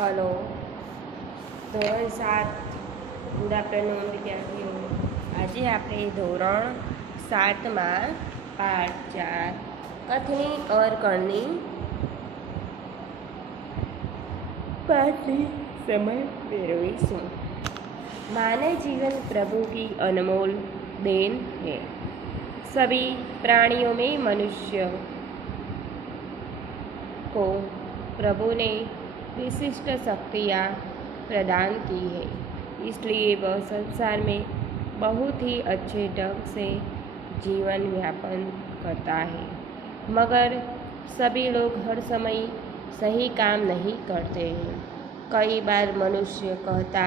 Hello. ધોરણ 7. Good afternoon વિદ્યાર્થીઓ. આજે આપણે ધોરણ 7માં પાઠ 4 કથની और करनी पाठनी समय मेरवीશું। मानव जीवन प्रभु की अनमोल देन है। सभी प्राणियों में मनुष्य को प्रभु ने विशिष्ट शक्तियाँ प्रदान की है, इसलिए वह संसार में बहुत ही अच्छे ढंग से जीवन यापन करता है। मगर सभी लोग हर समय सही काम नहीं करते हैं। कई बार मनुष्य कहता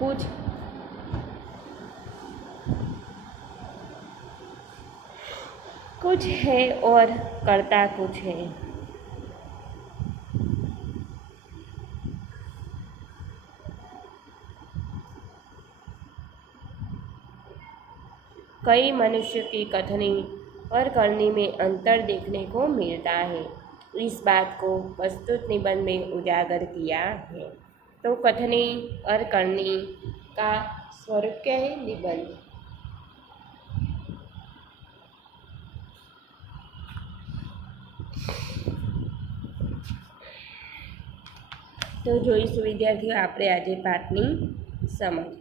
कुछ है और करता कुछ है। कई मनुष्य की कथनी और करनी में अंतर देखने को मिलता है। इस बात को प्रस्तुत निबंध में उजागर किया है। तो कथनी और करनी का स्वरूप क्या है? निबंध। तो જોઈશું વિદ્યાર્થીઓ આપણે આજે પાઠની સમજ।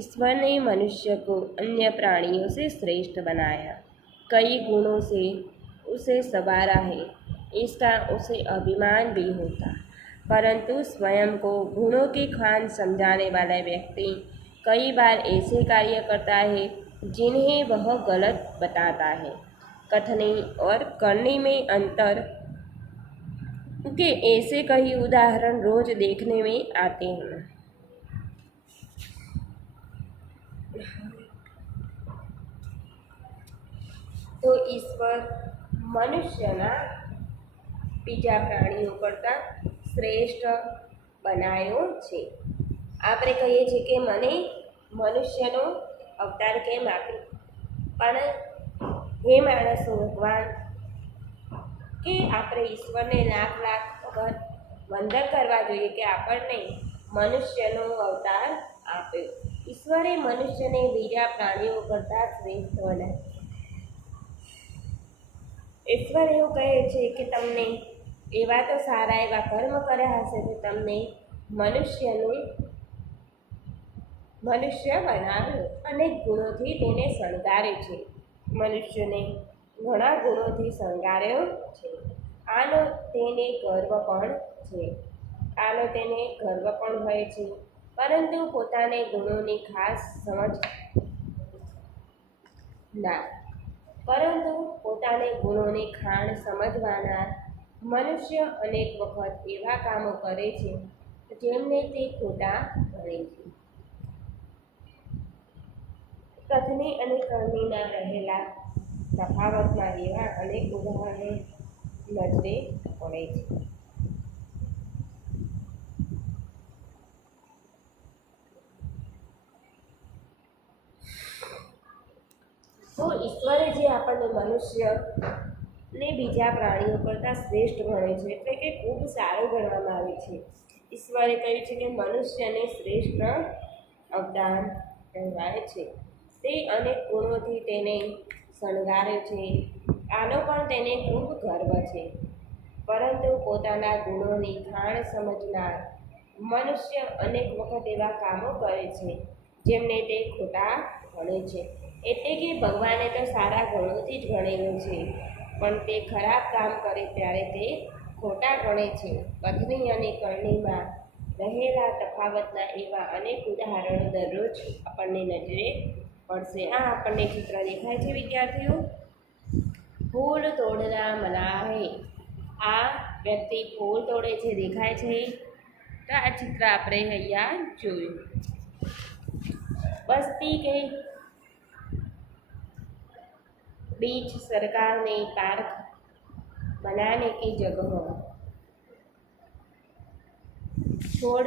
ईश्वर ने मनुष्य को अन्य प्राणियों से श्रेष्ठ बनाया, कई गुणों से उसे संवारा है, इसका उसे अभिमान भी होता। परंतु स्वयं को गुणों की खान समझाने वाला व्यक्ति कई बार ऐसे कार्य करता है जिन्हें वह गलत बताता है। कथनी और करनी में अंतर के ऐसे कई उदाहरण रोज देखने में आते हैं। तो ईश्वर मनुष्यना बीजा प्राणीओ करता श्रेष्ठ बनायो छे। आपणे कहीए छीए के मने मनुष्यनो अवतार केम आप्यो, पण हे माणसो भगवान के आपणे ईश्वरने लाख लाख वखत वंदन करवा जोईए के आपणने मनुष्यनो अवतार आप्यो। ईश्वरे मनुष्यने बीजा प्राणीओ करता श्रेष्ठ बनाव्यो। ईश्वर एवं कहे छे कि तमने एवा तो सारा एवा कर्म कर्या हशे तो तमने मनुष्य बनाव्यो। अनेक गुणोथी तेने शणगार्यो छे। मनुष्यने घणा गुणोथी शणगार्यो छे। आनो तेने गर्व पण छे। आनो तेने गर्व पण होय छे, परंतु पोताने गुणोनी खास समज ना। परंतु पोताने गुणोनी खाण समजवाना मनुष्य अनेक वखत एवा कामो करे छे जेमने ते खोटा गणे छे। कथनी अने करनीना रहेला तफावतमां एवा अनेक उदाहरणो नजरे पड़े छे। तो ईश्वरे जे आपणे मनुष्य ने बीजा प्राणीओ करता श्रेष्ठ गणे छे, एटले के खूब सारो गणवामां आवे छे। ईश्वरे कह्युं छे के मनुष्यने श्रेष्ठ अवतार कहेवाय छे। ते अनेक गुणोथी तेने शणगार्यो छे। आनो पण तेने खूब गर्व छे, परंतु पोताना गुणोनी खाण समजनार मनुष्य अनेक वखत एवा कामो करे छे जेमने ते खोटा गणे छे। एटले के भगवाने तो सारा गुणोथी ज गणेलो छे, पण ते खराब काम करे त्यारे ते खोटा गणे छे। कथनी अने करनीमां रहेला तफावतना एवा अनेक उदाहरणो दररोज आपणने नजरे पड़शे। आ आपणने चित्र देखाय छे विद्यार्थीओ। फूल तोड़ना मना है। आ व्यक्ति फूल तोड़े छे देखाय छे। तो आ चित्र आपणे अहींया जोयुं। बस्ती के बीच सरकार ने पार्क बनाने की जगह छोड़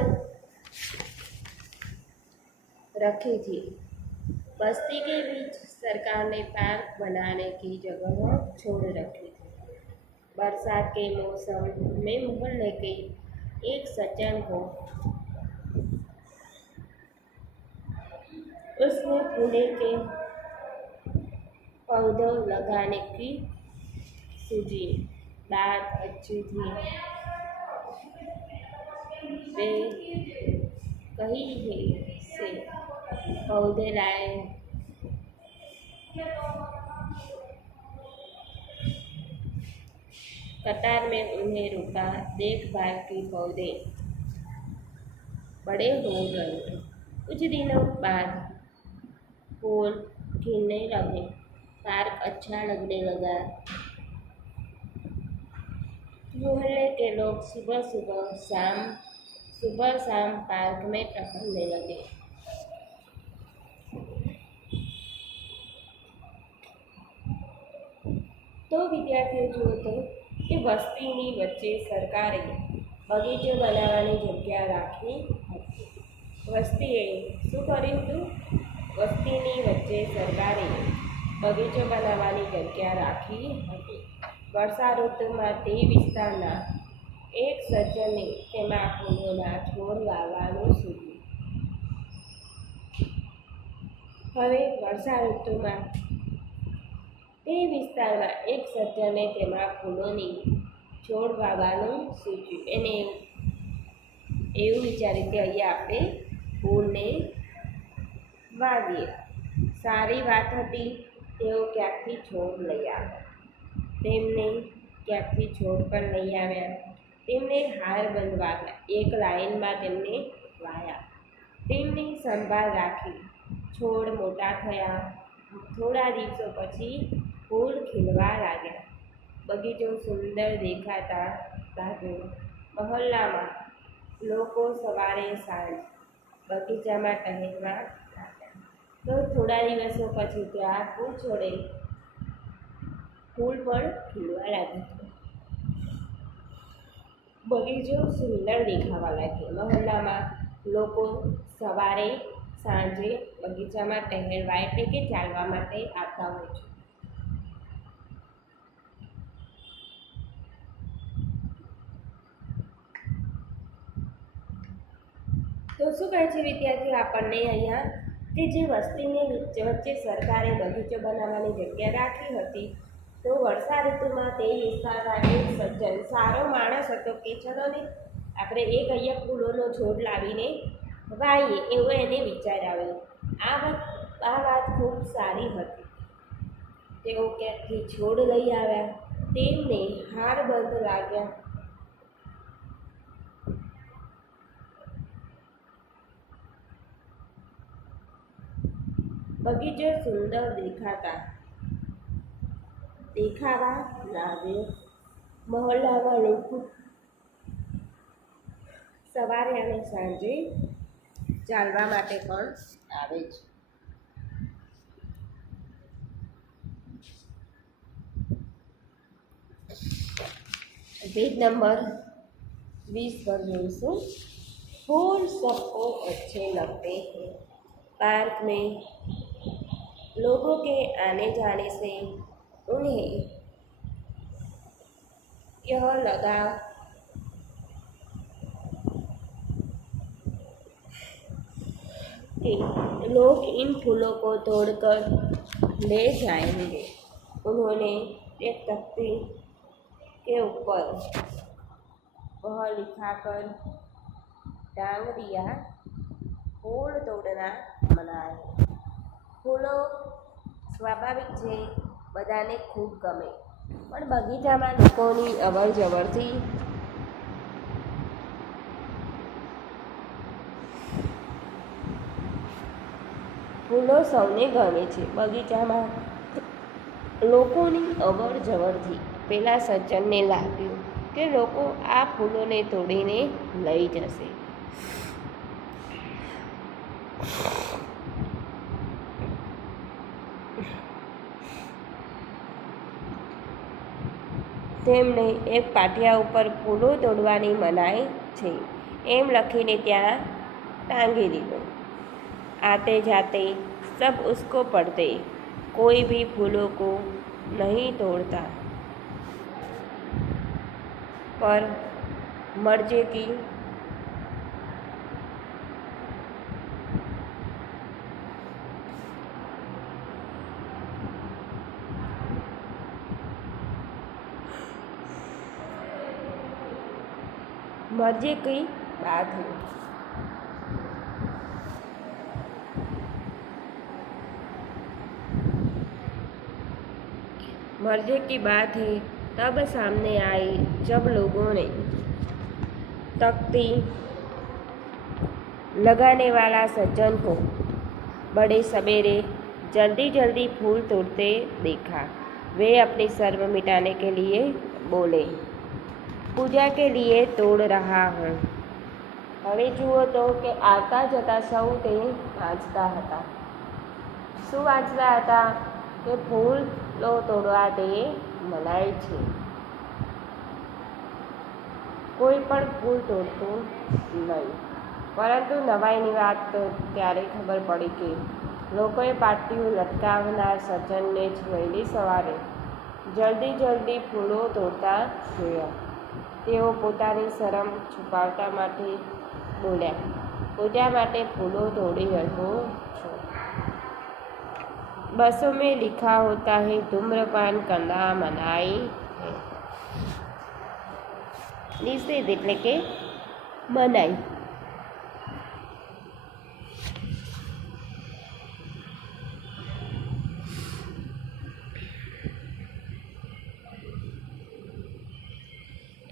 रखी थी। बस्ती के बीच सरकार ने पार्क बनाने की जगह छोड़ रखी थी। बरसात के मौसम में मोहल्ले के एक सज्जन हो, उसने फूले के पौधे लगाने की सूझी। बात अच्छी थी। वे कहीं ही से पौधे लाए। कतार में उन्हें रुका। देखभाल की पौधे बड़े हो गए। कुछ दिनों बाद फूल खिलने लगे। पार्क अच्छा लगने लगा। मोहल्ले के लोग सुबह शाम पार्क में टहलने लगे। तो વિદ્યાર્થીઓ જુઓ તો કે વસ્તીની વચ્ચે સરકારે બગીચો બનાવવાની જગ્યા રાખી હતી. વસ્તીએ શું કર્યું હતું? વસ્તીની વચ્ચે સરકારે બગીચો બનાવવાની જગ્યા રાખી હતી. વર્ષા ઋતુમાં તે વિસ્તારના એક સજ્જને તેમાં ફૂલોના છોડ વાવવાનું સૂચ્યું. હવે વર્ષા ઋતુમાં તે વિસ્તારમાં એક સજ્જને તેમાં ફૂલોની છોડ વાવવાનું સૂચ્યું. એને એવું વિચાર્યું કે અહીંયા આપણે ફૂલને વાવીએ. સારી વાત હતી. તેઓ ક્યાંકથી છોડ લઈ આવ્યા. તેમને ક્યાંકથી છોડ પણ લઈ આવ્યા. તેમને હાર બંધવાયા. એક લાઈનમાં તેમને વાયા. તેમની સંભાળ રાખી. છોડ મોટા થયા. થોડા દિવસો પછી ફૂલ ખીલવા લાગ્યા. બગીચો સુંદર દેખાતા લાગ્યો. મહોલ્લામાં લોકો સવારે સાંજ બગીચામાં ટહેલવા લાગ્યા. તો થોડા દિવસો પછી ત્યાં ફૂલ છોડે ફૂલ પણ ખીલવા લાગ્યું. બગીચો સુંદર દેખાવા લાગ્યો. મહોલ્લામાં લોકો સવારે સાંજે બગીચામાં ટહેલવા એટલે કે ચાલવા માટે આવતા હોય છે. તો શું કહે છે વિદ્યાર્થીઓ આપણને અહીંયા કે જે વસ્તીની વચ્ચે સરકારે બગીચો બનાવવાની જગ્યા રાખી હતી. તો વર્ષા ઋતુમાં તે વિસ્તારમાં એક સજ્જન સારો માણસ હતો કે ચલો ને આપણે એક અહીંયા ફૂલોનો છોડ લાવીને વાવીએ એવો એને વિચાર આવ્યો. આ વાત ખૂબ સારી હતી. તેઓ ક્યાંકથી છોડ લઈ આવ્યા. તેમને હારબંધ લાગ્યા. બગીચો સુંદર દેખાવા લાગ્યો. મહોલ્લામાં લોકો સવારે અને સાંજે ચાલવા માટે પણ આવે છે. पेज नंबर 20 पर जोड़िए। फूल सबको अच्छे लगते हैं। पार्क में लोगों के आने जाने से उन्हें यह लगा कि लोग इन फूलों को तोड़कर ले जाएंगे। उन्होंने एक तख्ती के ऊपर वह लिखाकर टांग दिया, फूल तोड़ना मना है। फूलो સ્વાભાવિક છે બધાને ખૂબ ગમે, પણ બગીચામાં લોકોની અવર જવરથી ફૂલો સૌને ગમે છે. બગીચામાં લોકોની અવર જવરથી પેલા સજ્જનને લાગ્યું કે લોકો આ ફૂલોને તોડીને લઈ જશે. તેમણે એક પાટિયા ઉપર ફૂલો તોડવાની મનાઈ છે એમ લખીને ત્યાં टांगी દીધો. आते जाते सब उसको पढ़ते, कोई भी फूलों को नहीं तोड़ता, पर मर्जे की मर्जे की बात है। मर्जे की बात है तब सामने आई जब लोगों ने तख्ती लगाने वाला सज्जन को बड़े सवेरे जल्दी जल्दी फूल तोड़ते देखा। वे अपनी शर्म मिटाने के लिए बोले, पूजा के लिए तोड़ रहा हूँ। હવે જુઓ તો કે આવતા જતા સૌ તે વાંચતા હતા. શું વાંચતા હતા? કે ફૂલો તોડવા તે મનાય છે. કોઈ પણ ફૂલ તોડતું નહીં. પરંતુ નવાઈની વાત તો ત્યારે ખબર પડી કે લોકોએ પાટિયું લટકાવનાર સજ્જનને જ વહેલી સવારે જલ્દી જલ્દી ફૂલો તોડતા જોયા. તેઓ પોતાની શરમ છુપાવવા માટે બોલ્યા, પૂજા માટે फूलों तोड़ी रहो छो। बसों में लिखा होता है धूम्रपान करना मनाई है। निषेध એટલે કે મનાઈ.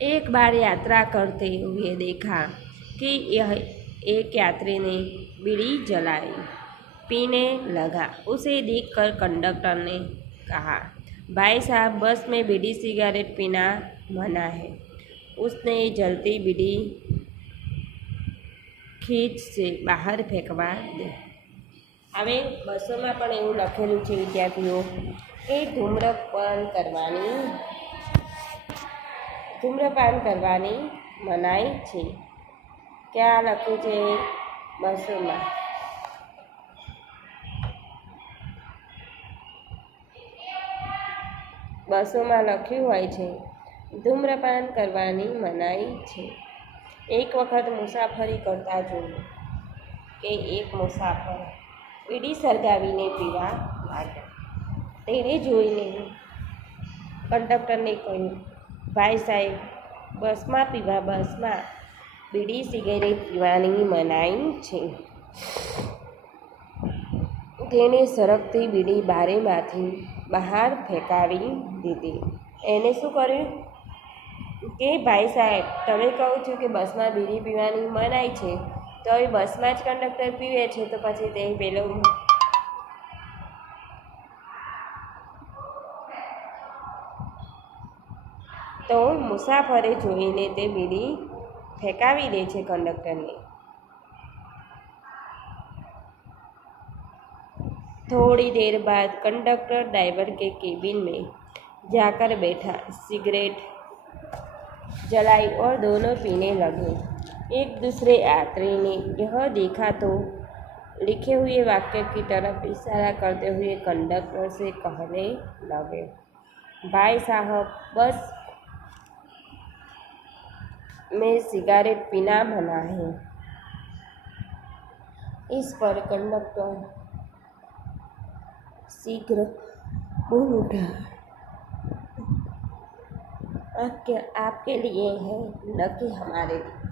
एक बार यात्रा करते हुए देखा कि यह एक यात्री ने बीड़ी जलाई पीने लगा। उसे देखकर कंडक्टर ने कहा, भाई साहब बस में बीड़ी सिगरेट पीना मना है। उसने जलती बीड़ी खींच से બહાર ફેંકવા દે. હવે બસોમાં પણ એવું લખેલું છે વિદ્યાર્થીઓ કે ધૂમ્રપાન કરવાની મનાઈ છે. ક્યાં લખ્યું છે? બસોમાં. બસોમાં લખ્યું હોય છે ધૂમ્રપાન કરવાની મનાઈ છે. એક વખત મુસાફરી કરતા જોયું કે એક મુસાફર બીડી સળગાવીને પીવા લાગ્યો. તેને જોઈને કંડક્ટરને કહ્યું, ભાઈ સાહેબ બસમાં બીડી સિગરેટ પીવાની મનાઈ છે. તેણે સળગતી બીડી બારીમાંથી બહાર ફેંકાવી દીધી. એને શું કર્યું કે ભાઈ સાહેબ તમે કહો છો કે બસમાં બીડી પીવાની મનાઈ છે, તો હવે બસમાં જ કંડક્ટર પીવે છે તો પછી તે પેલો તો મુસાફરે જોઈને તે બીડી ફેંકાવી દે છે કંડક્ટરને. थोड़ी देर बाद कंडक्टर ड्राइवर के केबिन में जाकर बैठा, सिगरेट जलाई और दोनों पीने लगे। एक दूसरे यात्री ने यह देखा तो लिखे हुए वाक्य की तरफ इशारा करते हुए कंडक्टर से कहने लगे, भाई साहब बस में सिगरेट पीना मना है। इस पर कंडक्टर शीघ्र बोल उठा, आपके लिए है न कि हमारे लिए।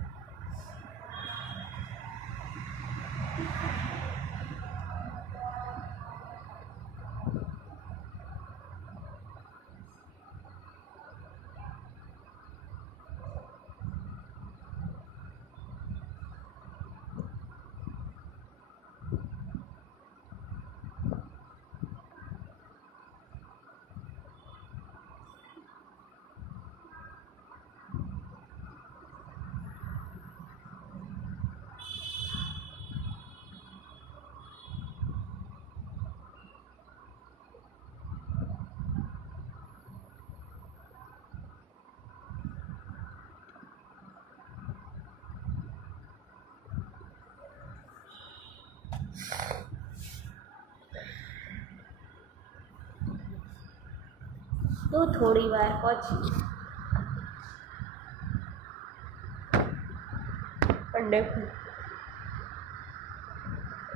તો થોડી વાર પછી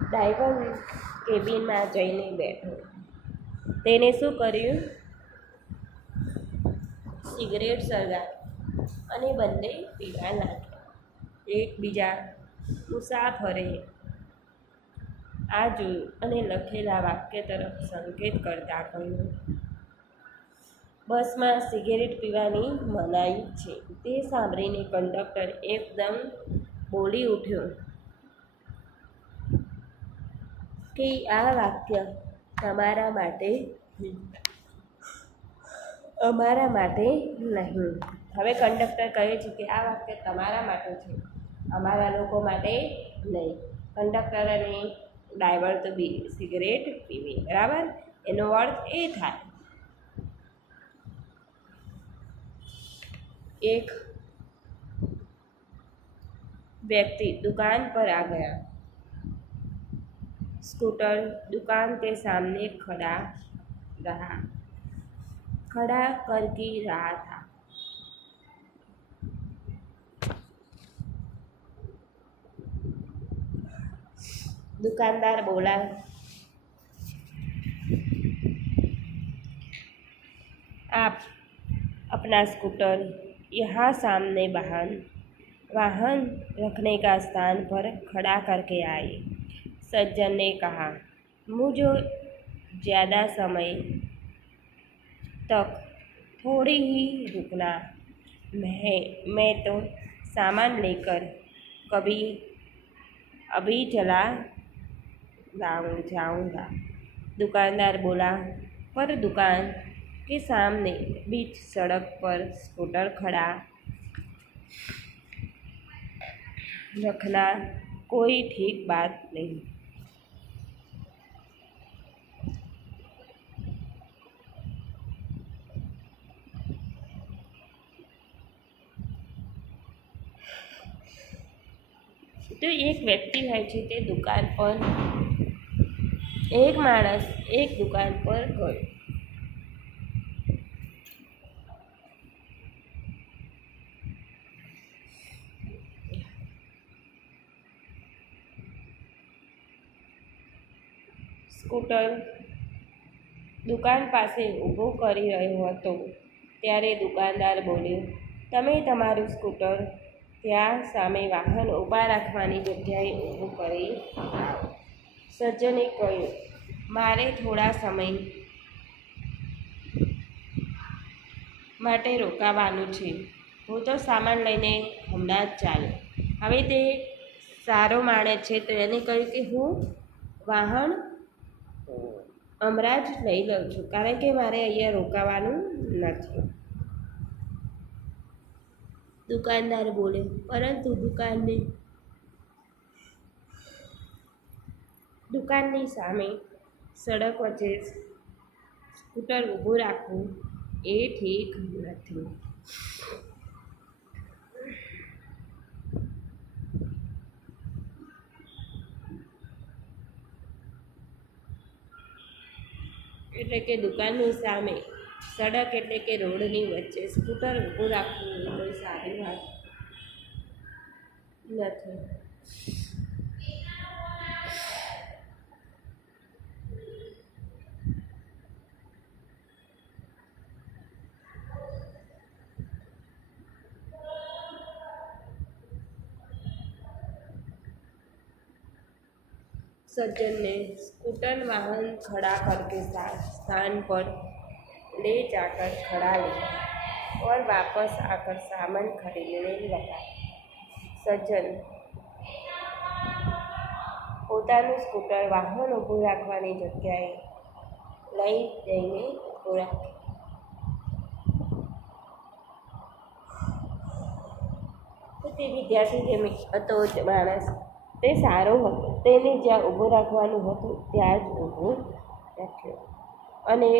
ડ્રાઈવર કેબિનમાં જઈને બેઠો. તેને શું કર્યું? સિગરેટ સળગાવી અને બંને પીવા લાગ્યા. એકબીજા મુસાફરે આ જોયું અને લખેલા વાક્ય તરફ સંકેત કરતા કહ્યું, બસમાં સિગરેટ પીવાની મનાઈ છે. તે સાંભળીને કંડક્ટર એકદમ બોલી ઉઠ્યો કે આ વાક્ય તમારા માટે અમારા માટે નહીં. હવે કંડક્ટર કહે છે કે આ વાક્ય તમારા માટે છે, અમારા લોકો માટે નહીં. કંડક્ટર અને ડ્રાઈવર તો સિગરેટ પીવે, બરાબર? એનો અર્થ એ થાય एक व्यक्ति दुकान पर आ गया। स्कूटर दुकान के सामने खड़ा करके रहा था। दुकानदार बोला, आप अपना स्कूटर यहाँ सामने वाहन रखने का स्थान पर खड़ा करके आए। सज्जन ने कहा, मुझे ज़्यादा समय तक थोड़ी ही रुकना, मैं तो सामान लेकर अभी चला जाऊँगा। दुकानदार बोला, पर दुकान के सामने बीच सड़क पर स्कूटर खड़ा रखना कोई ठीक बात नहीं। तो एक व्यक्ति है તે દુકાન પર એક માણસ એક દુકાન પર ગયો. સ્કૂટર દુકાન પાસે ઊભું કરી રહ્યો હતો ત્યારે દુકાનદાર બોલ્યો, તમે તમારું સ્કૂટર ત્યાં સામે વાહન ઊભા રાખવાની જગ્યાએ ઊભું કરી. સજ્જને કહ્યું, મારે થોડા સમય માટે રોકાવાનું છે, હું તો સામાન લઈને હમણાં જ ચાલ્યો. હવે તે સારો માણસ છે તો એને કહ્યું કે હું વાહન હમણાં જ લઈ લઉં છું, કારણ કે મારે અહીંયા રોકાવાનું નથી. દુકાનદાર બોલે, પરંતુ દુકાનની સામે સડક વચ્ચે સ્કૂટર ઊભું રાખવું એ ઠીક નથી. એટલે કે દુકાનની સામે સડક એટલે કે રોડની વચ્ચે સ્કૂટર ઊભું રાખવું એ કોઈ સારી વાત નથી. सज्जन ने स्कूटर वाहन खड़ा करके स्थान पर ले जाकर खड़ा लिया और वापस आकर सामान खरीदने लगा. सज्जन પોતાનું સ્કૂટર વાહન ઊભું રાખવાની જગ્યાએ લઈ જઈને ઊભું રાખ્યું. તો તે વિદ્યાર્થી જે હતો માણસ તે સારો હતો, તેને જ્યાં ઊભું રાખવાનું હતું ત્યાં જ ઊભું રાખ્યું અને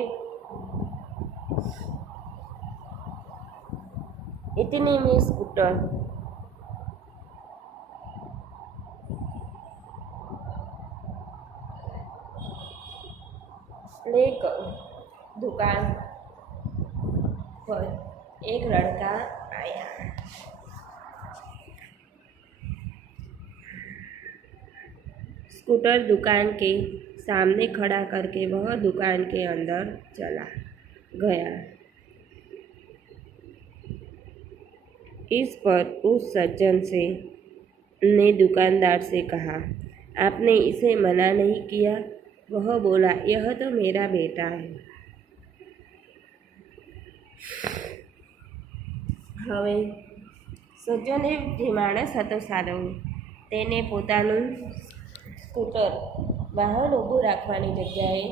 इतने में स्कूटर लेकर दुकान पर एक लड़का आया. स्कूटर दुकान के सामने खड़ा करके वह दुकान के अंदर चला गया। इस पर उस सज्जन ने दुकानदार से कहा, आपने इसे मना नहीं किया? वह बोला, यह तो मेरा बेटा है। હવે સજ્જને જે માણસ હતો સારો, તેને પોતાનું સ્કૂટર વાહન ઊભું રાખવાની જગ્યાએ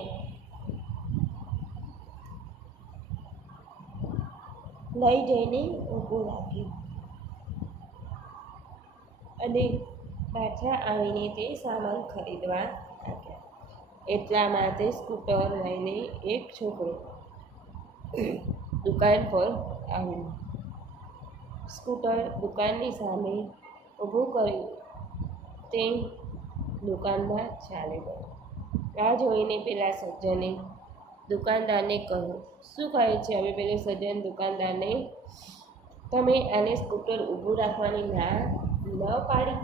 લઈ જઈને ઊભું રાખ્યું અને પાછા આવીને તે સામાન ખરીદવા લાગ્યા। એટલામાં તે સ્કૂટર લઈને એક છોકરો દુકાન પર આવ્યો। સ્કૂટર દુકાનની સામે ઊભું કર્યું તે દુકાનદાર ચાલી ગયો। આ જોઈને પેલા સજ્જને દુકાનદારને કહ્યું, શું કહે છે હવે પેલો સજ્જન દુકાનદારને, તમે આને સ્કૂટર ઊભું રાખવાની ના ન પાડી?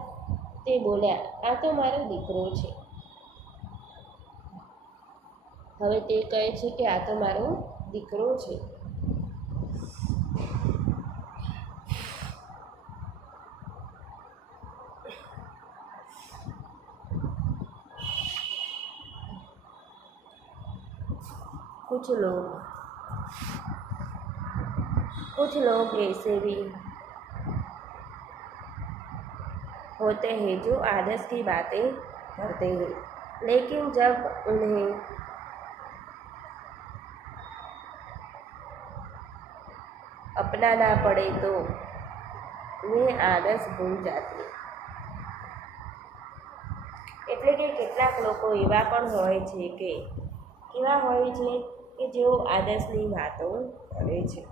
તે બોલ્યા, આ તો મારો દીકરો છે। હવે તે કહે છે કે આ તો મારો દીકરો છે। कुछ लोग ऐसे भी होते हैं जो आदर्श की बातें करते हैं, लेकिन जब उन्हें अपनाना पड़े तो वे आदर्श भूल जाते हैं। એટલે કે કેટલાક લોકો એવા પણ હોય છે કે જેઓ આદર્શની વાતો કરે છે,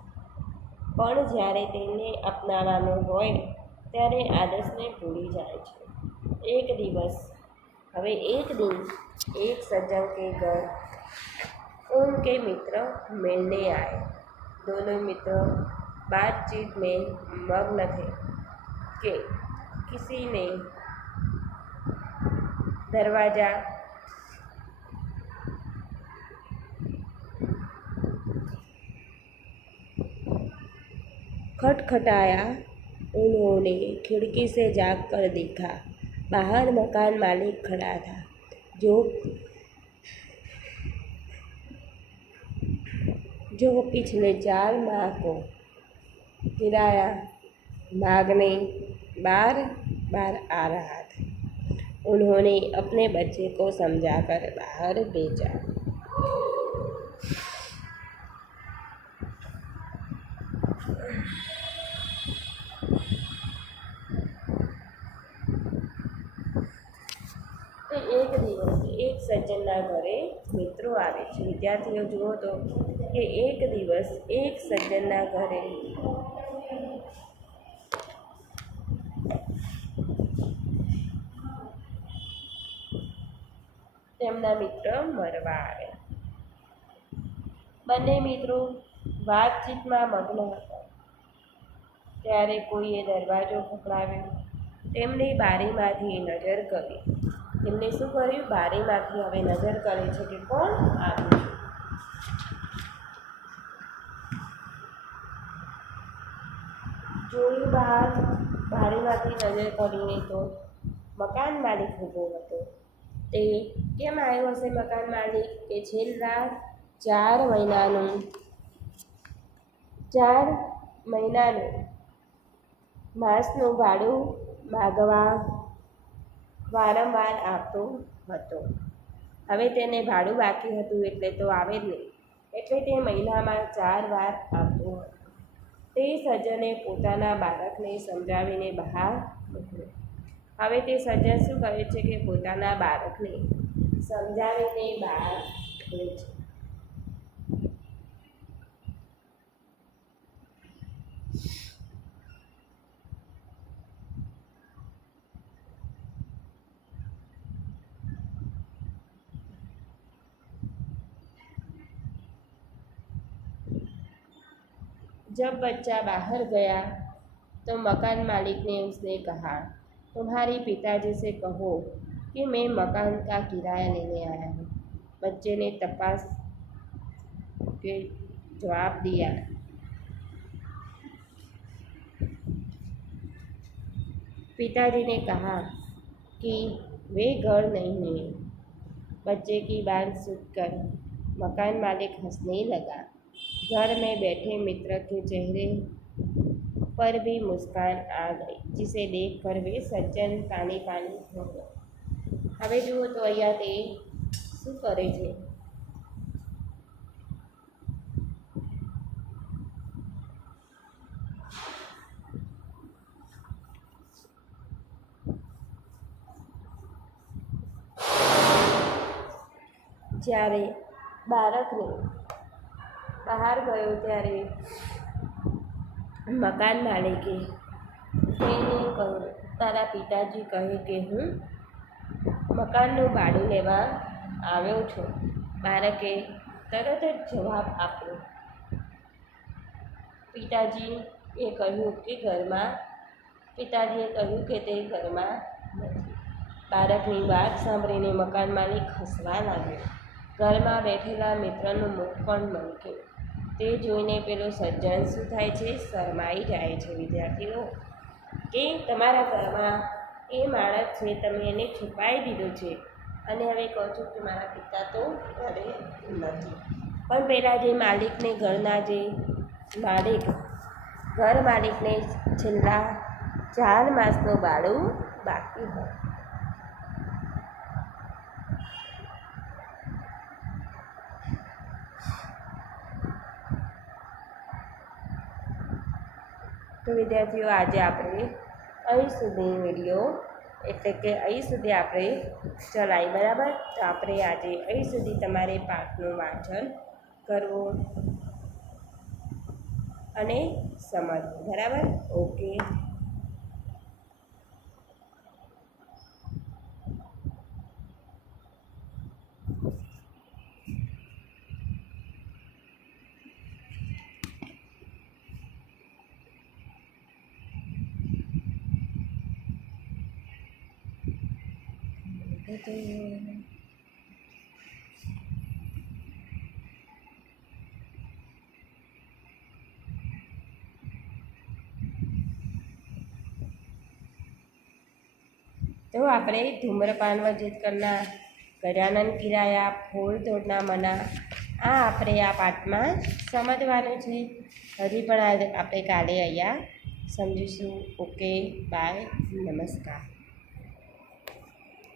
પણ જ્યારે તેને અપનાવવાનું હોય ત્યારે આદર્શને ભૂલી જાય છે। एक दिन एक सज्जन के घर उनके मित्र मिलने आए। दोनों मित्र बातचीत में मग्न थे कि किसी ने दरवाज़ा खटखटाया। उन्होंने खिड़की से झांककर देखा, बाहर मकान मालिक खड़ा था, जो पिछले 4 माह को किराया मांगने बार बार आ रहा था। उन्होंने अपने बच्चे को समझाकर बाहर भेजा। તો એક દિવસ એક સજ્જનના ઘરે મિત્રો આવે છે। વિદ્યાર્થીઓ જુઓ તો કે એક દિવસ એક સજ્જનના ઘરે તેમના મિત્ર મળવા આવ્યા। બંને મિત્રો વાતચીતમાં મગ્ન હતા ત્યારે કોઈએ દરવાજો ખખડાવ્યો। તેમણે બારીમાંથી નજર કરી। તેમણે શું કર્યું? બારીમાંથી હવે નજર કરે છે કે કોણ આવ્યું છે। જોયું બહાર, બારીમાંથી નજર કરીને તો મકાન માલિક ઊભો હતો। તે કેમ આવ્યો હશે મકાન માલિક? કે છેલ્લા 4 મહિનાનું માસનું ભાડું માગવા વારંવાર આવતો હતો। હવે તેને ભાડું બાકી હતું એટલે તો આવે જ નહીં, એટલે તે મહિનામાં 4 વાર આવતો હતો। તે સજ્જને પોતાના બાળકને સમજાવીને બહાર મોકલ્યો। હવે તે સજ્જન શું કરે છે કે પોતાના બાળકને સમજાવીને બહાર મોકલે છે। जब बच्चा बाहर गया तो मकान मालिक ने उसने कहा, तुम्हारे पिताजी से कहो कि मैं मकान का किराया लेने आया हूँ। बच्चे ने तपास के जवाब दिया। पिताजी ने कहा कि वे घर नहीं है। बच्चे की बात सुनकर मकान मालिक हंसने लगा। घर में बैठे मित्र के चेहरे पर भी मुस्कान आ गई, जिसे देखकर वे सज्जन पानी पानी हो गए। હવે જુઓ તો અહીંયા તે શું કરે છે? જ્યારે બાળકને બહાર ગયો ત્યારે મકાન માલિકે તેને કહ્યું, તારા પિતાજી કહે કે હું મકાનનું ભાડું લેવા આવ્યો છું. બાળકે તરત જ જવાબ આપ્યો. પિતાજીએ કહ્યું કે તે ઘરમાં નથી. બાળકની વાત સાંભળીને મકાન માલિક હસવા લાગ્યો. ઘરમાં બેઠેલા મિત્રનું મુખ પણ મલક્યું. તે જોઈને પેલો સજ્જન શું થાય છે? શરમાઈ જાય છે. વિદ્યાર્થીઓ, કે તમારા ઘરમાં એ માણસ છે, તમે એને છુપાવી દીધો છે અને હવે કહો છો કે મારા પિતા તો ઘરે નથી. પણ પહેલાં જે માલિકને ઘર માલિકને છેલ્લા 4 માસનું ભાડું બાકી હોય. તો વિદ્યાર્થીઓ, આજે આપણે અહીં સુધી વિડીયો અહીં સુધી આપણે ચલાવી, બરાબર? તો આપણે આજે અહીં સુધી તમારે પાઠનું વાંચન કરવું અને સમજવું, બરાબર? ઓકે. तो આપણે ધૂમ્રપાન વર્જિત કરનાર, ગજાનન કિરાયા, ફૂલ તોડના મના, આ આપણે આ પાઠમાં સમજવાનું છે. હજી પણ આપણે કાલે અહીંયા સમજીશું. ઓકે, બાય, નમસ્કાર.